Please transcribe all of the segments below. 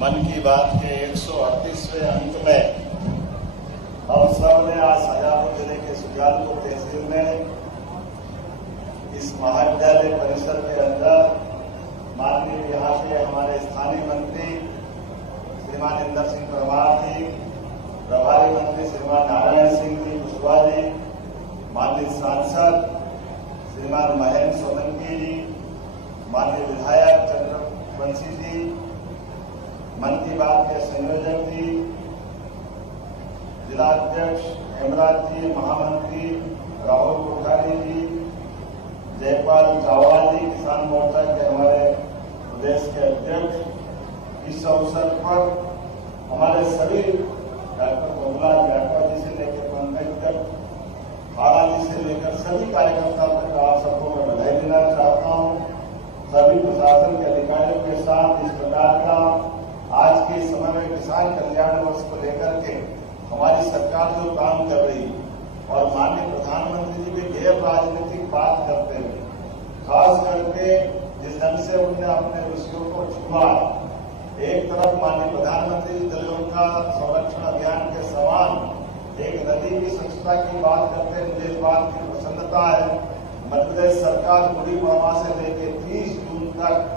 मन की बात के 138वें अंक में हम सब ने आज शाजापुर जिले के सुजानपुर तहसील में इस महाविद्यालय परिसर के अंदर माननीय यहाँ के हमारे स्थानीय मंत्री श्रीमान इंदर सिंह परमार जी, प्रभारी मंत्री श्रीमान नारायण सिंह जी कुशवाहा जी, माननीय सांसद श्रीमान महेंद्र सोलंकी जी, माननीय विधायक चंद्रवंशी जी, मन की बात के संयोजक जी, जिलाध्यक्ष हेमराज जी, महामंत्री राहुल कोठारी जी, जयपाल जावाल जी, किसान मोर्चा के हमारे प्रदेश के अध्यक्ष, इस अवसर पर हमारे सभी डॉक्टर बबुलाल यादव जी से लेकर पंकज तक, आरा जी से लेकर सभी कार्यकर्ताओं तक आप सबको मैं बधाई देना चाहता हूँ। सभी प्रशासन के अधिकारियों के साथ इस प्रकार का आज के समय में किसान कल्याण वर्ष को लेकर के हमारी सरकार जो काम कर रही है और माननीय प्रधानमंत्री जी भी गैर राजनीतिक बात करते हैं, खास करके जिस ढंग से उन्होंने अपने विषयों को छुआ, एक तरफ माननीय प्रधानमंत्री जी जल का संरक्षण अभियान के समान एक नदी की स्वच्छता की बात करते हैं। मुझे इस बात की प्रसन्नता है, मध्य प्रदेश सरकार गुड़ी पड़वा से लेकर 30 जून तक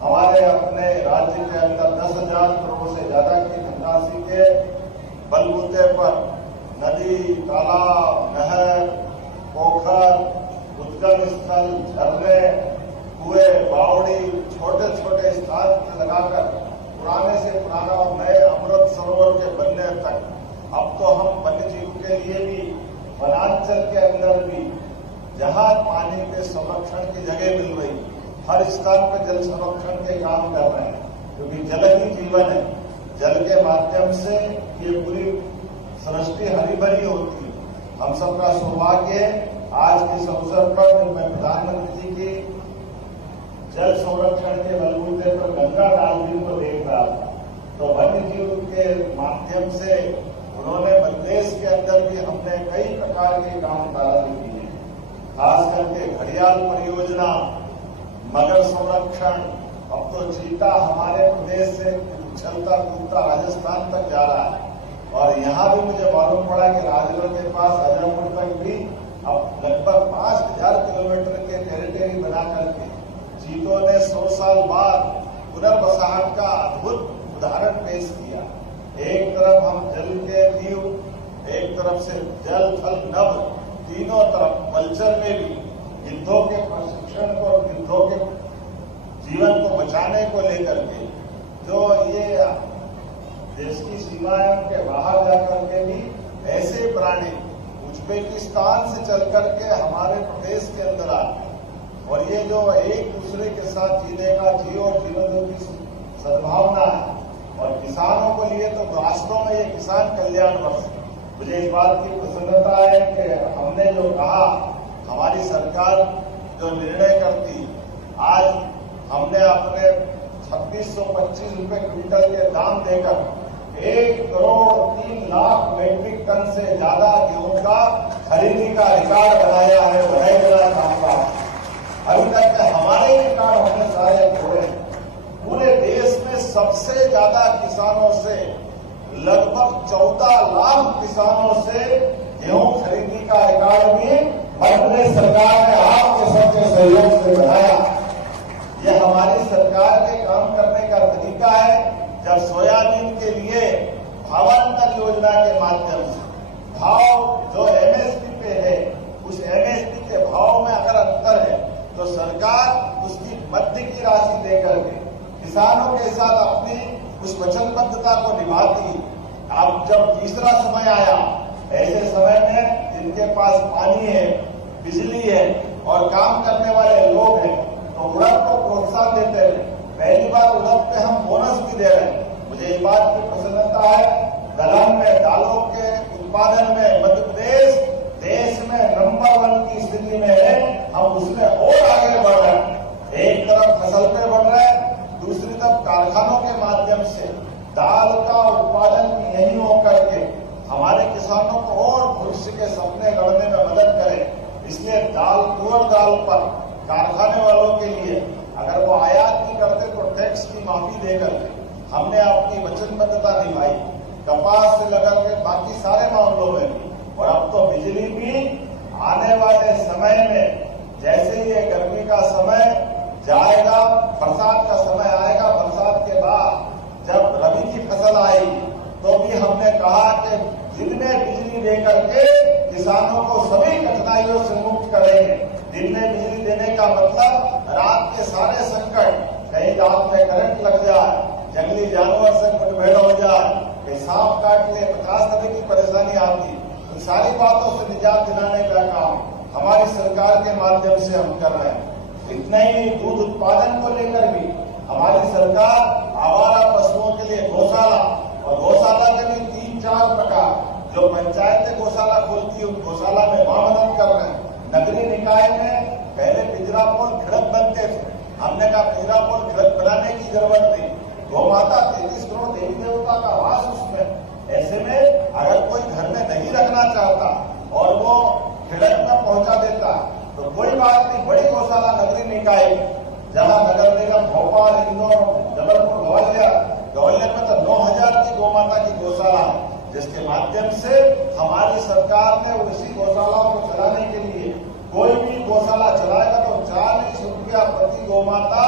हमारे अपने राज्य के अंदर 10,000 करोड़ से ज्यादा की धनराशि के बलबूते पर नदी, तालाब, नहर, पोखर, उद्गम स्थल, झरने, कुएं, बावड़ी, छोटे छोटे स्थान लगाकर पुराने से पुराना और नए अमृत सरोवर के बनने तक अब तो हम वन्यजीव के लिए भी वनांचल के अंदर भी जहां पानी के संरक्षण की जगह मिल रही, हर स्थान पर जल संरक्षण के काम कर रहे हैं, क्योंकि जल ही जीवन है। जल के माध्यम से ये पूरी सृष्टि हरी भरी होती है। हम सबका सौभाग्य है आज के इस अवसर पर जब मैं प्रधानमंत्री जी की जल संरक्षण के बलबूते पर गंगा डालने को देख रहा था, तो वन्यजीव के माध्यम से उन्होंने प्रदेश के अंदर भी हमने कई प्रकार के काम प्रारंभ किए, खास करके घड़ियाल परियोजना, मगर संरक्षण। अब तो चीता हमारे प्रदेश से उछलता कूदता राजस्थान तक जा रहा है और यहाँ भी मुझे मालूम पड़ा कि राजगढ़ के पास अजयपुर तक भी अब लगभग 5,000 किलोमीटर के टेरिटरी बना करके चीतों ने 100 साल बाद पुनर्वसाहट का अद्भुत उदाहरण पेश किया। एक तरफ हम जल के जीव, एक तरफ से जल थल नभ, तीनों तरफ कल्चर में भी गिद्धों के प्रशिक्षण को, गिद्धों के जीवन को बचाने को लेकर के जो ये देश की सीमाओं के बाहर जाकर के भी ऐसे प्राणी उज्बेकिस्तान से चल करके हमारे प्रदेश के अंदर आते हैं और ये जो एक दूसरे के साथ जीने का जीव और जीवन की सद्भावना है। और किसानों के लिए तो वास्तव में ये किसान कल्याण वर्ष, मुझे इस बात की प्रसन्नता है कि हमने जो कहा, हमारी सरकार जो निर्णय करती, आज हमने अपने 2625 रुपए क्विंटल के दाम देकर 1,03,00,000 मेट्रिक टन से ज्यादा गेहूं का खरीदी का रिकॉर्ड बनाया है। बधाई देना चाहूंगा। अभी तक हमारे रिकॉर्ड हमने सारे तोड़े। पूरे देश में सबसे ज्यादा किसानों से, लगभग 14 लाख किसानों से गेहूं खरीदी का रिकॉर्ड भी मध्य प्रदेश सरकार ने आपके सबके सहयोग से बनाया। यह हमारी सरकार के काम करने का तरीका है। जब सोयाबीन के लिए भावांतर योजना के माध्यम से भाव जो एमएसपी पे है, उस एमएसपी के भाव में अगर अंतर है तो सरकार उसकी मध्य की राशि देकर के किसानों के साथ अपनी उस वचनबद्धता को निभाती। अब जब तीसरा समय आया, ऐसे समय में जिनके पास पानी है, बिजली है और काम करने वाले लोग हैं, तो उड़द को प्रोत्साहन देते हैं। पहली बार उड़द पे हम बोनस भी दे रहे हैं। मुझे इस बात की प्रसन्नता है, दलहन में, दालों के उत्पादन में मध्य प्रदेश देश में नंबर 1 की स्थिति में है। हम उसमें और आगे बढ़ रहे हैं। एक तरफ फसल पे बढ़ रहे हैं, दूसरी तरफ कारखानों के माध्यम से दाल का उत्पादन यही होकर के हमारे किसानों को और भविष्य के सपने गढ़ने में मदद करें। इसलिए दाल, तुअर दाल पर कारखाने वालों के लिए अगर वो आयात भी करते तो टैक्स की माफी देकर हमने अपनी वचनबद्धता निभाई, कपास से लेकर के बाकी सारे मामलों में भी। और अब तो बिजली भी आने वाले समय में, जैसे ये गर्मी का समय जाएगा, बरसात का समय आएगा, बरसात के बाद जब रबी की फसल आएगी तो भी हमने कहा कि दिन में बिजली दे करके किसानों को सभी कठिनाइयों से मुक्त करेंगे। दिन में बिजली देने का मतलब रात के सारे संकट, कहीं रात में करंट लग जाए, जंगली जानवर से मुठभेड़ हो जाए, कहीं सांप काट ले, 50 तरह की परेशानी आती, इन सारी बातों से निजात दिलाने का काम हमारी सरकार के माध्यम से हम कर रहे हैं। इतना ही दूध उत्पादन को लेकर भी हमारी सरकार आवारा पशुओं के लिए गौशाला, और गौशाला के भी 3-4 प्रकार जो पंचायतें गौशाला खोलती है, उन गौशाला में वहां मदद कर रहे हैं। नगरीय निकाय में पहले पिंजरा पोल खिड़क बनते थे, हमने कहा पिंजरा पोल खिड़क बनाने की जरूरत नहीं। गौ माता 33 करोड़ देवी देवता का वास उसमें, ऐसे में अगर कोई घर में नहीं रखना चाहता और वो खिड़क में पहुंचा देता तो कोई बात नहीं। बड़ी गौशाला नगरीय निकाय, जहां नगर निगम भोपाल, इंदौर, जबलपुर, ग्वालियर में तो 9000 की गौ माता की गौशाला है, जिसके माध्यम से हमारी सरकार ने उसी गौशालाओं को चलाने के लिए, कोई भी गौशाला चलाएगा तो 40 रुपया प्रति गौ माता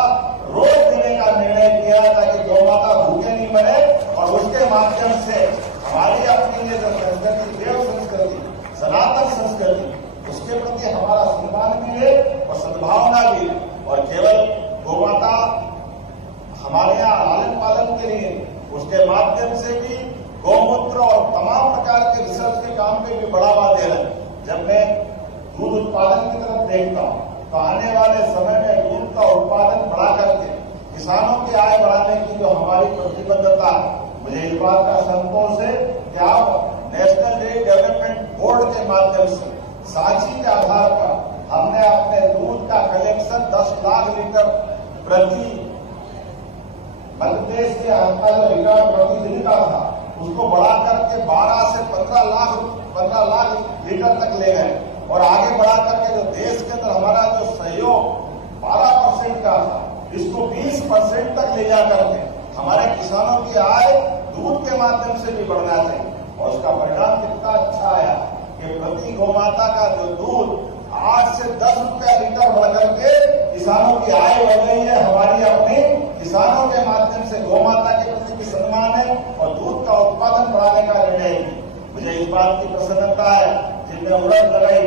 रोज देने का निर्णय किया, ताकि गौ माता भूखे नहीं मरे। और उसके माध्यम से हमारी अपनी ये जो संस्कृति, देव संस्कृति, सनातन संस्कृति, उसके प्रति हमारा सम्मान भी है और सद्भावना भी है। और केवल गौ माता हमारे यहाँ लालन पालन के लिए, उसके माध्यम से भी गौमूत्र और तमाम प्रकार के रिसर्च के काम पे भी बढ़ावा दे रहे हैं। जब मैं दूध उत्पादन की तरफ देखता हूँ तो आने वाले समय में दूध का उत्पादन बढ़ा करके किसानों की आय बढ़ाने की जो हमारी प्रतिबद्धता है, मुझे इस बात का संतोष है कि आप नेशनल डेयरी डेवलपमेंट बोर्ड के माध्यम से साझी के आधार पर हमने अपने दूध का कलेक्शन 10 लाख लीटर प्रति मध्य प्रदेश के अंतर्गत रिकॉर्ड प्रतिदिन का था, उसको बढ़ा करके 12 से 15 लाख लीटर तक ले गए। और आगे बढ़ा करके जो देश के अंदर हमारा जो सहयोग 12% का था, इसको 20% तक ले जा करके हमारे किसानों की आय दूध के माध्यम से भी बढ़ना चाहिए। और उसका परिणाम कितना अच्छा आया कि प्रति गौ माता का जो दूध 8 से 10 रुपया लीटर बढ़ करके किसानों की आय बढ़ गई है। हमारी अपनी किसानों के माध्यम से गौ माता के प्रति भी सम्मान है और दूध का उत्पादन बढ़ाने का निर्णय है। मुझे इस बात की प्रसन्नता है, जिनने उड़द लगाई,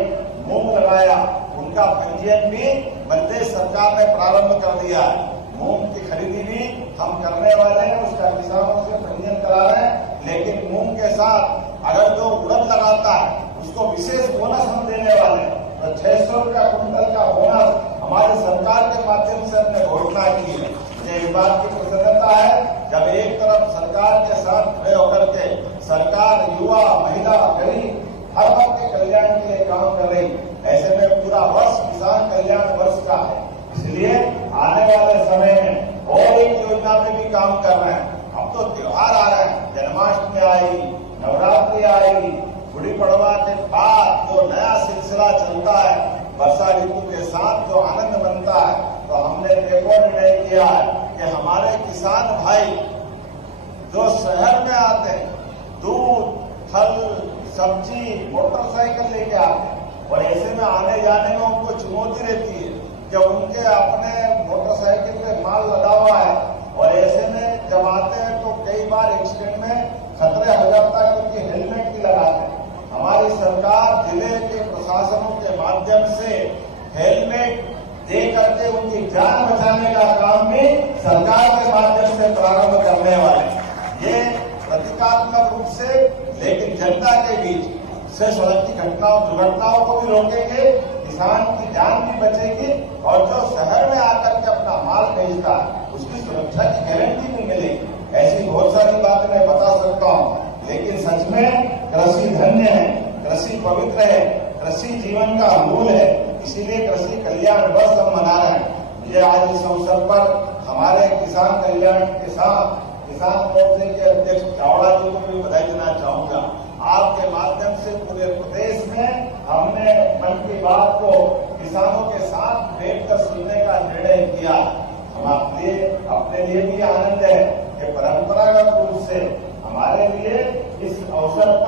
मूंग लगाया, उनका पंजीयन भी मध्य प्रदेश सरकार ने प्रारंभ कर दिया है। मूंग की खरीदी भी हम करने वाले हैं, उसका किसानों से पंजीयन करा रहे हैं। लेकिन मूंग के साथ अगर जो उड़द लगाता है उसको विशेष बोनस हम देने वाले हैं। तो 600 रुपया कुंटल का बोनस हमारी सरकार के माध्यम से हमने घोषणा की है। मुझे इस बात की प्रसन्नता है, जब एक तरफ सरकार के साथ खड़े होकर के सरकार युवा, महिला, गरीब हर वर्ग के कल्याण के लिए काम कर रही, ऐसे में पूरा वर्ष किसान कल्याण वर्ष का है। इसलिए आने वाले समय में और एक योजना में भी काम कर रहे हैं। अब तो त्योहार आ रहे हैं, जन्माष्टमी आएगी, नवरात्रि आएगी, गुड़ी पड़वा के बाद जो नया सिलसिला चलता है, वर्षा ऋतु के साथ जो आनंद बनता है, तो हमने एक और निर्णय किया है कि हमारे किसान भाई जो शहर में आते हैं, दूध, फल, सब्जी, मोटरसाइकिल लेके आते हैं, और ऐसे में आने जाने में उनको चुनौती रहती है कि उनके अपने मोटरसाइकिल पे माल लदा हुआ है, और ऐसे में जब आते हैं तो कई बार एक्सीडेंट में खतरे हो जाता है, क्योंकि हेलमेट भी लगाते हैं। हमारी सरकार जिले के प्रशासनों के माध्यम से हेलमेट दे करके उनकी जान बचाने का काम भी सरकार के माध्यम से प्रारंभ करने वाले। ये प्रतीकात्मक रूप से, लेकिन जनता के बीच से सड़क की दुर्घटनाओं को भी रोकेंगे, किसान की जान भी बचेगी, और जो शहर में आकर के अपना माल बेचता है उसकी सुरक्षा की गारंटी भी मिलेगी। ऐसी बहुत सारी बातें मैं बता सकता हूँ, लेकिन सच में कृषि धन्य है, कृषि पवित्र है, कृषि जीवन का मूल है। इसीलिए कृषि कल्याण वर्ष हम मना रहे हैं। मुझे आज इस अवसर पर हमारे किसान कल्याण के साथ किसान मोर्चे के अध्यक्ष चावड़ा जी को भी बधाई देना चाहूंगा। आपके माध्यम से पूरे प्रदेश में हमने मन की बात को किसानों के साथ बैठकर सुनने का निर्णय किया। हम अपने लिए भी आनंद है कि परंपरा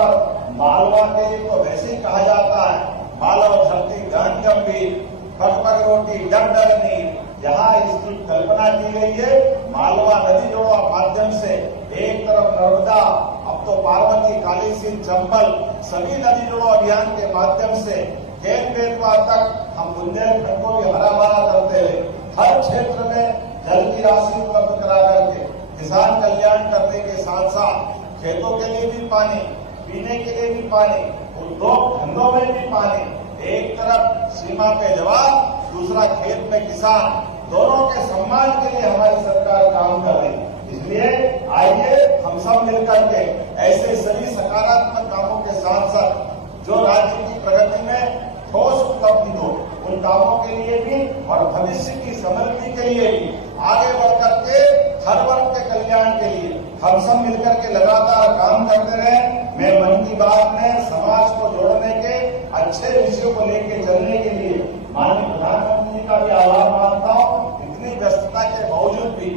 पर मालवा के लिए तो वैसे ही कहा जाता है, मालव धरती गहन गंभीर, पग पग रोटी डर डर नीर। यहाँ इसकी कल्पना की गई है, मालवा नदी जोड़वा माध्यम से एक तरफ नर्मदा, अब तो पार्वती, काली सिंध, चंबल, सभी नदी जोड़ो अभियान के माध्यम से केन बेतवा तक हम बुंदेलखंड को भी हरा भरा करते हुए हर क्षेत्र में जल की राशि उपलब्ध करा करके किसान कल्याण करने के साथ साथ खेतों के लिए भी पानी, पीने के लिए भी पानी, उद्योग धंधों में भी पानी, एक तरफ सीमा पे जवान, दूसरा खेत में किसान, दोनों के सम्मान के लिए हमारी सरकार काम कर रही है। इसलिए आइए हम सब मिलकर के ऐसे सभी सकारात्मक कामों के साथ साथ जो राज्य की प्रगति में ठोस उपलब्धि हो, उन कामों के लिए भी और भविष्य की समृद्धि के लिए भी आगे बढ़कर के हर वर्ग के कल्याण के लिए हम सब मिलकर के लगातार काम करते रहे। मैं मन की बात में समाज को जोड़ने के अच्छे विषयों को लेकर चलने के लिए माननीय प्रधानमंत्री जी का भी आभार मानता हूँ। इतनी व्यस्तता के बावजूद भी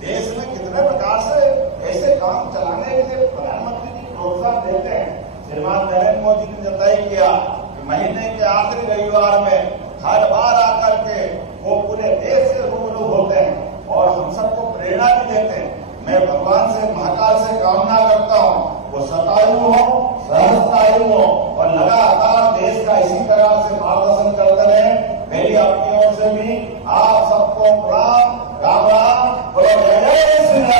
देश में कितने प्रकार से ऐसे काम चलाने के लिए प्रधानमंत्री जी प्रोत्साहन देते हैं। श्रीमान नरेंद्र मोदी ने तय किया कि महीने के आखिरी रविवार में हर बार आकर के वो पूरे देश से रूबरू होते हैं और हम सबको प्रेरणा भी देते हैं। मैं भगवान से, महाकाल से कामना करता हूँ वो शतायु हो, सहस्त्रायु हो और लगातार देश का इसी तरह से मार्गदर्शन करते रहे। मेरी अपनी ओर से भी आप सबको प्रणाम, राम राम, बोलो जय जय श्री राम।